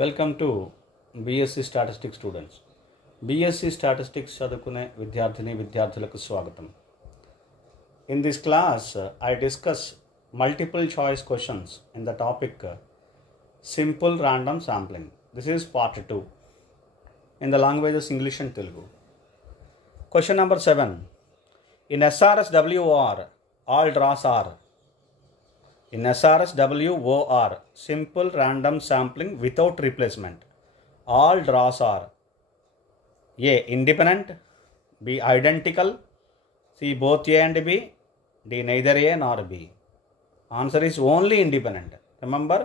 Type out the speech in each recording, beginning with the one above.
Welcome to BSc statistics students. BSc statistics చదువుకునే విద్యార్థులకు స్వాగతం. In this class I discuss multiple choice questions in the topic simple random sampling. This is part 2 in the languages English and Telugu. Question number 7. In SRSWOR, all draws are. In SRSWOR, simple random sampling without replacement, all draws are A. Independent, B. Identical, C. Both A and B, D. Neither A nor B. Answer is only independent. Remember,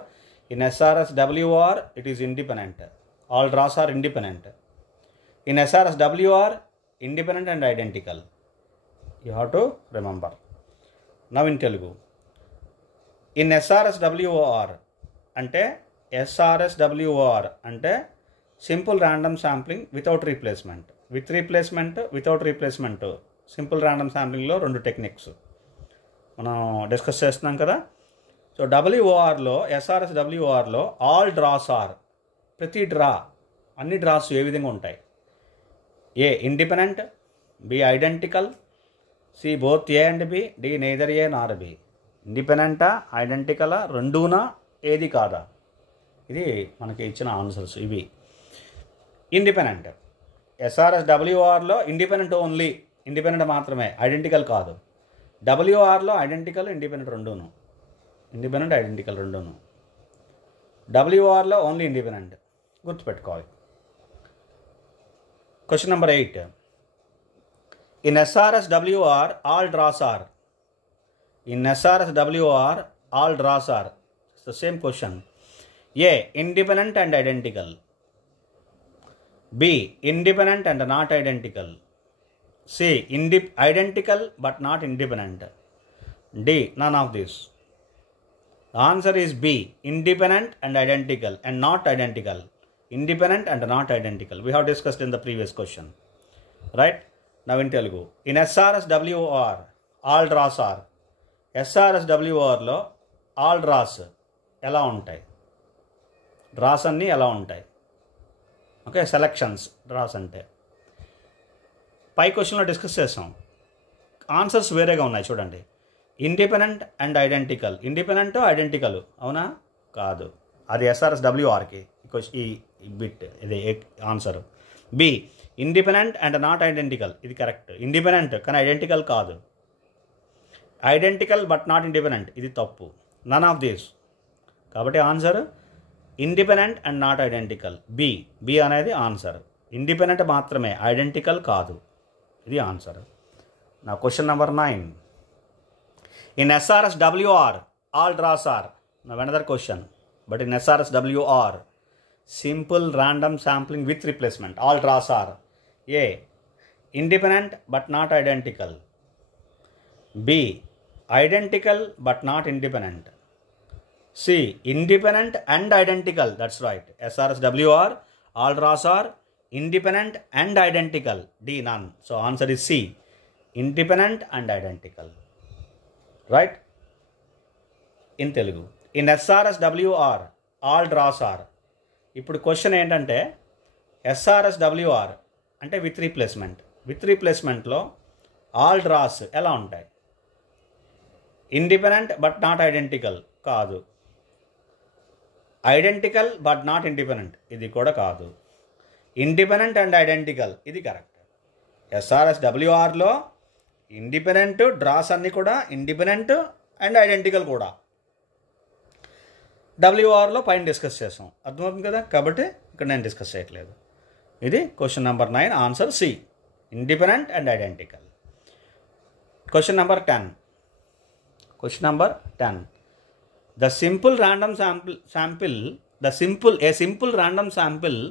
in SRSWOR, it is independent. All draws are independent. In SRSWOR, independent and identical. You have to remember. Now in Telugu. In SRSWOR అంటే SRSWOR అంటే simple random sampling without replacement. With replacement, without replacement. Simple random శాంప్లింగ్లో 2 techniques మనం discuss చేస్తున్నాం కదా. So WORలో, SRSWORలో all draws are, ప్రతి డ్రా, అన్ని డ్రాస్ ఏ విధంగా ఉంటాయి? A independent, B identical, C both A and B, D neither A nor B. ఇండిపెండెంటా, ఐడెంటికలా, రెండూనా, ఏది కాదా? ఇది మనకి ఇచ్చిన ఆన్సర్స్ ఇవి. ఇండిపెండెంట్, SRSWORలో ఇండిపెండెంట్ ఓన్లీ, ఇండిపెండెంట్ మాత్రమే, ఐడెంటికల్ కాదు. WORలో ఐడెంటికల్, ఇండిపెండెంట్ రెండూను, ఇండిపెండెంట్ ఐడెంటికల్ రెండూను. WORలో ఓన్లీ ఇండిపెండెంట్, గుర్తుపెట్టుకోవాలి. Question number 8. In SRSWOR, all draws are. In SRSWOR, all draws are. It's the same question. A. Independent and identical. B. Independent and not identical. C. Identical but not independent. D. None of this. The answer is B. Independent and identical and not identical. Independent and not identical. We have discussed in the previous question. Right? Now in Telugu. In SRSWOR, all draws are. SRSWORలో all draws ఎలా ఉంటాయి? Dross అన్నీ ఎలా ఉంటాయి? Okay, selections dross అంటే. పై క్వశ్చన్లో discuss చేసాం. Answers వేరేగా ఉన్నాయి చూడండి. Independent and identical. Independent identical అవునా? కాదు, అది SRSWORకి ఈ బిట్, ఇది answer. B independent and not identical, ఇది కరెక్ట్. ఇండిపెండెంట్ కానీ ఐడెంటికల్ కాదు. ఐడెంటికల్ బట్ నాట్ ఇండిపెండెంట్, ఇది తప్పు. None of these. కాబట్టి answer independent and not identical, B అనేది ఆన్సర్. ఇండిపెండెంట్ మాత్రమే, ఐడెంటికల్ కాదు, ఇది ఆన్సర్. నా question number 9. In SRSWOR, all draws are. నా another question, but in SRSWOR, simple random sampling with replacement, all draws are. A. Independent but not identical. B. Identical but not independent. C. Independent and identical. That's right. SRSWOR, all draws are independent and identical. D. None. So answer is C. Independent and identical. Right? In Telugu. In SRSWOR, all draws are. ఇప్పుడు question ఏంటంటే SRSWOR అంటే with replacement. With రీప్లేస్మెంట్లో all draws ఎలా ఉంటాయి? Independent but not identical కాదు. Identical but not independent, ఇది కూడా కాదు. ఇండిపెండెంట్ అండ్ ఐడెంటికల్, ఇది కరెక్ట్. SRSWORలో ఇండిపెండెంట్ డ్రాస్ అన్నీ కూడా ఇండిపెండెంట్ అండ్ ఐడెంటికల్ కూడా. WORలో పైన డిస్కస్ చేసాం, అర్థమవుతుంది కదా. కాబట్టి ఇక్కడ నేను డిస్కస్ చేయట్లేదు. ఇది question number 9, answer C, independent and identical. Question number 10. Question number 10. A simple random sample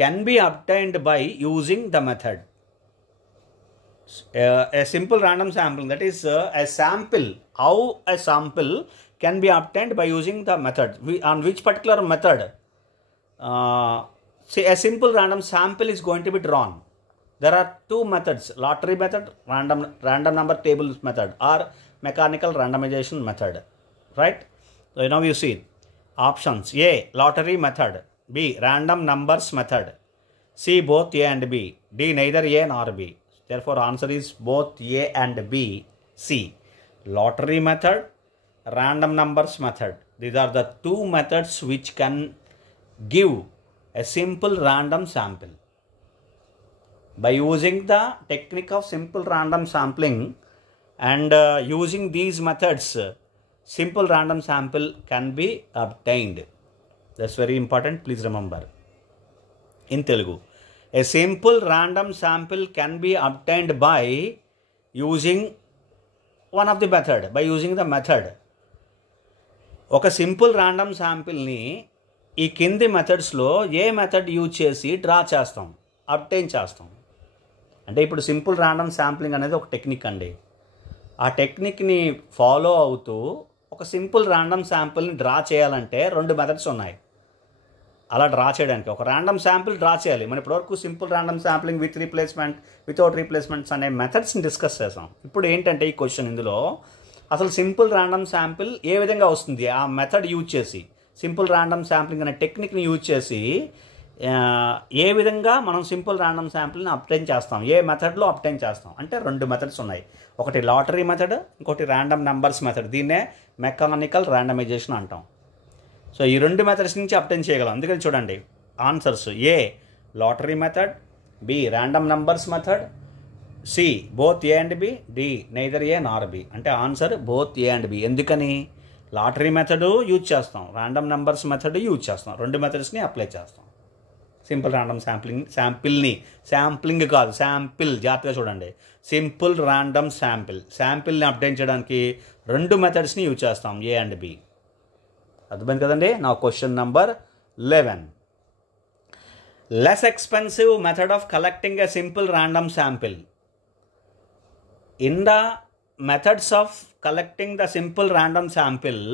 can be obtained by using the method. A simple random sampling, that is a sample. How a sample can be obtained by using the method. On which particular method? Say a simple random sample is going to be drawn. There are 2 methods: lottery method, random number tables method, or mechanical randomization method. Right? So now you see options. A. Lottery method. B. Random numbers method. C. Both A and B. D. Neither A nor B. Therefore, answer is both A and B. C. Lottery method, random numbers method. These are the two methods which can give a simple random sample. By using the technique of simple random sampling and using these methods, simple random sample can be obtained. That's very important. Please remember. In Telugu, a simple random sample can be obtained by using one of the method. By using the method. ఒక simple random శాంపిల్ని ఈ కింది మెథడ్స్లో ఏ method use చేసి draw చేస్తాం, obtain చేస్తాం. అంటే ఇప్పుడు simple random sampling అనేది ఒక టెక్నిక్ అండి. ఆ టెక్నిక్ని ఫాలో అవుతూ ఒక సింపుల్ ర్యాండమ్ శాంపిల్ని డ్రా చేయాలంటే 2 మెథడ్స్ ఉన్నాయి. అలా డ్రా చేయడానికి ఒక ర్యాండమ్ శాంపిల్ డ్రా చేయాలి. మనం ఇప్పటివరకు simple random sampling with replacement, without replacements అనే మెథడ్స్ని డిస్కస్ చేసాం. ఇప్పుడు ఏంటంటే ఈ క్వశ్చన్ ఇందులో అసలు సింపుల్ ర్యాండమ్ శాంపిల్ ఏ విధంగా వస్తుంది, ఆ మెథడ్ యూజ్ చేసి సింపుల్ ర్యాండమ్ శాంప్లింగ్ అనే టెక్నిక్ని యూజ్ చేసి ఏ విధంగా మనం సింపుల్ ర్యాండమ్ శాంపిల్ని అబ్టైన్ చేస్తాం, ఏ మెథడ్లో అబ్టైన్ చేస్తాం అంటే 2 మెథడ్స్ ఉన్నాయి. ఒకటి లాటరీ మెథడ్, ఇంకోటి ర్యాండమ్ నంబర్స్ మెథడ్. దీన్నే మెకానికల్ ర్యాండమైజేషన్ అంటాం. సో ఈ 2 మెథడ్స్ నుంచి అబ్టైన్ చేయగలం. అందుకని చూడండి answers: A lottery method, B random numbers method, C both A and B, D neither A nor B. అంటే answer both A and B. ఎందుకని? Lottery method use చేస్తాం, random numbers method use చేస్తాం. 2 మెథడ్స్ని apply చేస్తాం. Simple random sampling కాదు, sample. జాగ్రత్తగా చూడండి. Simple random శాంపిల్ని update చేయడానికి 2 మెథడ్స్ని యూజ్ చేస్తాం, ఏ అండ్ బి. అర్థమైంది కదండి? నా question number 11. Less expensive method of collecting a simple random sample. In the methods of collecting the simple random sample,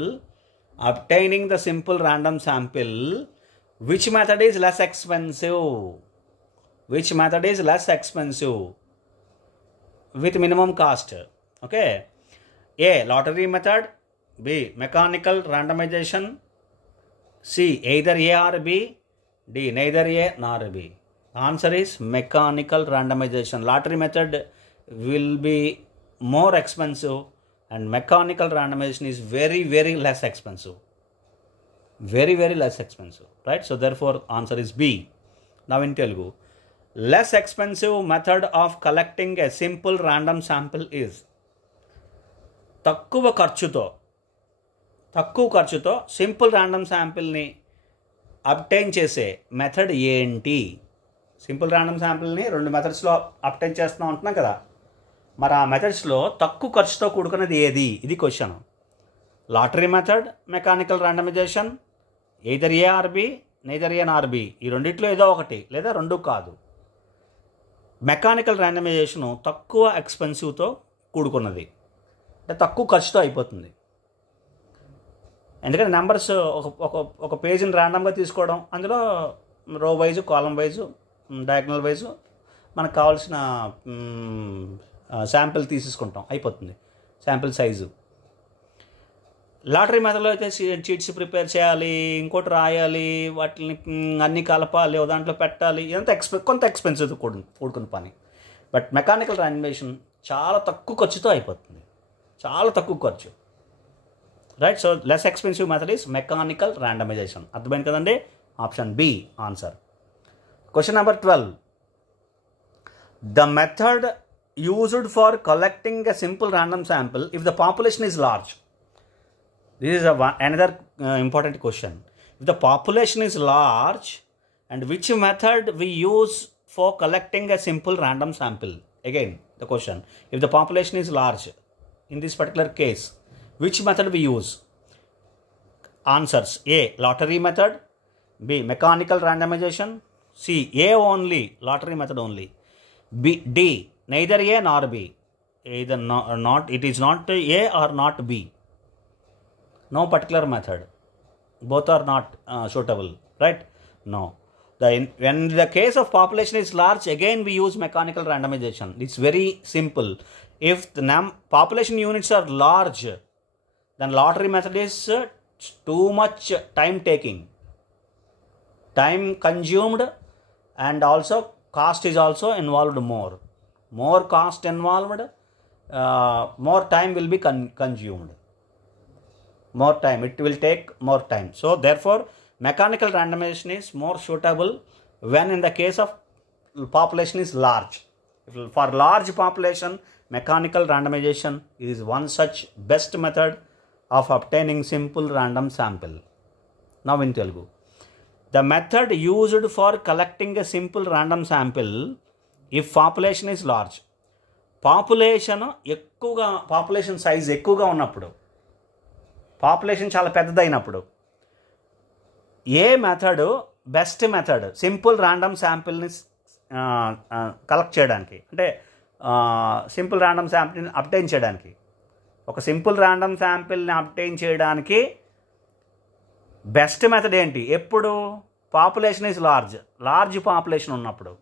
obtaining the simple random sample, which method is less expensive? Which method is less expensive with minimum cost? Okay. A. Lottery method. B. Mechanical randomization. C. Either A or B. D. Neither A nor B. Answer is mechanical randomization. Lottery method will be more expensive and mechanical randomization is very, very less expensive. Very, very less expensive. Right? So therefore answer is B. Now in Telugu, less expensive method of collecting a simple random sample is తక్కువ ఖర్చుతో simple random శాంపిల్ని obtain చేసే method ఏంటి? Simple random శాంపిల్ని 2 మెథడ్స్లో obtain చేస్తున్నాం అంటున్నాం కదా. మరి ఆ మెథడ్స్లో తక్కువ ఖర్చుతో కూడుకున్నది ఏది? ఇది question. Lottery method, mechanical randomization, either A or B, neither A nor B. ఈ రెండిట్లో ఏదో ఒకటి లేదా 2 కాదు. మెకానికల్ ర్యాండమైజేషను తక్కువ ఎక్స్పెన్సివ్తో కూడుకున్నది, అంటే తక్కువ ఖర్చుతో అయిపోతుంది. ఎందుకంటే నెంబర్స్ ఒక పేజీని ర్యాండమ్గా తీసుకోవడం, అందులో రో వైజు, కాలం వైజు, డయాగ్నల్ వైజు మనకు కావాల్సిన శాంపిల్ తీసేసుకుంటాం, అయిపోతుంది శాంపిల్ సైజు. లాటరీ మెథడ్లో అయితే చీట్స్ ప్రిపేర్ చేయాలి, ఇంకోటి రాయాలి, వాటిని అన్నీ కలపాలి, దాంట్లో పెట్టాలి, ఇదంతా కొంత ఎక్స్పెన్సివ్ కూడుకున్న పని. బట్ మెకానికల్ ర్యాండమైజేషన్ చాలా తక్కువ ఖర్చుతో అయిపోతుంది, చాలా తక్కువ ఖర్చు. Right? So less expensive method is mechanical randomization. అర్థమైంది కదండి? Option B answer. Question number 12. The method used for collecting a simple random sample if the population is large. This is another important question. If the population is large, and which method we use for collecting a simple random sample? Again, the question. If the population is large, in this particular case, which method we use? Answers: A. Lottery method. B. Mechanical randomization. C. A only, lottery method only. B. D. Neither A nor B. Either not, it is not A or not B. No particular method. Both are not suitable. Right? No. When the case of population is large, again we use mechanical randomization. It's very simple. If the population units are large, then lottery method is too much time taking. time consumed, and also cost is also involved more cost involved, more time will be consumed, more time, it will take more time. So therefore mechanical randomization is more suitable when in the case of population is large. For large population, mechanical randomization is one such best method of obtaining simple random sample. Now in Telugu, the method used for collecting a simple random sample if population is large. Population ఎక్కువగా, population size ఎక్కువగా ఉన్నప్పుడు, population చాలా పెద్దదైనప్పుడు ఏ method best method simple random శాంపిల్ని collect చేయడానికి, అంటే simple random శాంపిల్ని అబ్టైన్ చేయడానికి, ఒక సింపుల్ ర్యాండమ్ శాంపిల్ని అబ్టైన్ చేయడానికి బెస్ట్ మెథడ్ ఏంటి? ఎప్పుడు పాపులేషన్ ఈజ్ లార్జ్ పాపులేషన్ ఉన్నప్పుడు,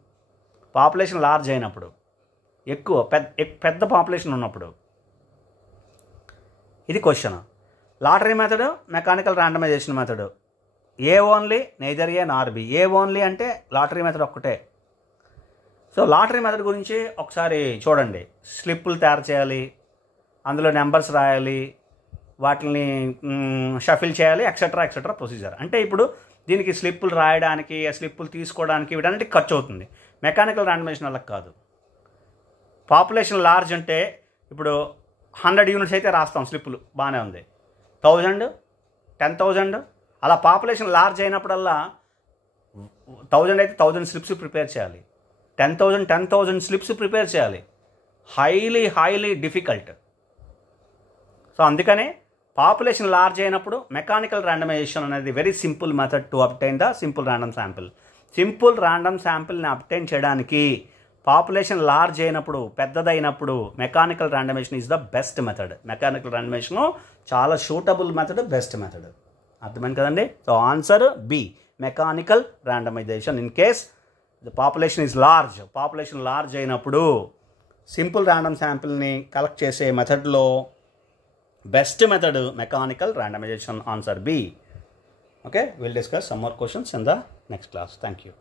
పాపులేషన్ లార్జ్ అయినప్పుడు, ఎక్కువ పెద్ద పాపులేషన్ ఉన్నప్పుడు. ఇది question. Lottery method, mechanical randomization method, A only, neither A nor B. A only అంటే లాటరీ మెథడ్ ఒక్కటే. సో లాటరీ మెథడ్ గురించి ఒకసారి చూడండి. స్లిప్పులు తయారు చేయాలి, అందులో నెంబర్స్ రాయాలి, వాటిని షఫిల్ చేయాలి, ఎక్సెట్రా ప్రొసీజర్. అంటే ఇప్పుడు దీనికి స్లిప్పులు రాయడానికి, స్లిప్పులు తీసుకోవడానికి వీటన్నిటికి ఖర్చు అవుతుంది. మెకానికల్ ర్యాండమైజేషన్ అలా కాదు. పాపులేషన్ లార్జ్ అంటే ఇప్పుడు 100 యూనిట్స్ అయితే రాస్తాం స్లిప్పులు, బాగానే ఉంది. 1000, 10,000 అలా పాపులేషన్ లార్జ్ అయినప్పుడల్లా 1000 అయితే 1000 స్లిప్స్ ప్రిపేర్ చేయాలి, 10,000 స్లిప్స్ ప్రిపేర్ చేయాలి. Highly difficult. సో అందుకనే పాపులేషన్ లార్జ్ అయినప్పుడు మెకానికల్ ర్యాండమైజేషన్ అనేది very simple method to obtain the simple random sample. Simple random శాంపిల్ని అబ్టైన్ చేయడానికి పాపులేషన్ లార్జ్ అయినప్పుడు, పెద్దదైనప్పుడు mechanical randomization is the best method. Mechanical randomization చాలా suitable method, best method. అర్థమైంది కదండి? So answer B, mechanical randomization. In case the population is large, population large అయినప్పుడు simple random శాంపిల్ని collect చేసే మెథడ్లో best method mechanical randomization. Answer B. Okay, we'll discuss some more questions in the next class. Thank you.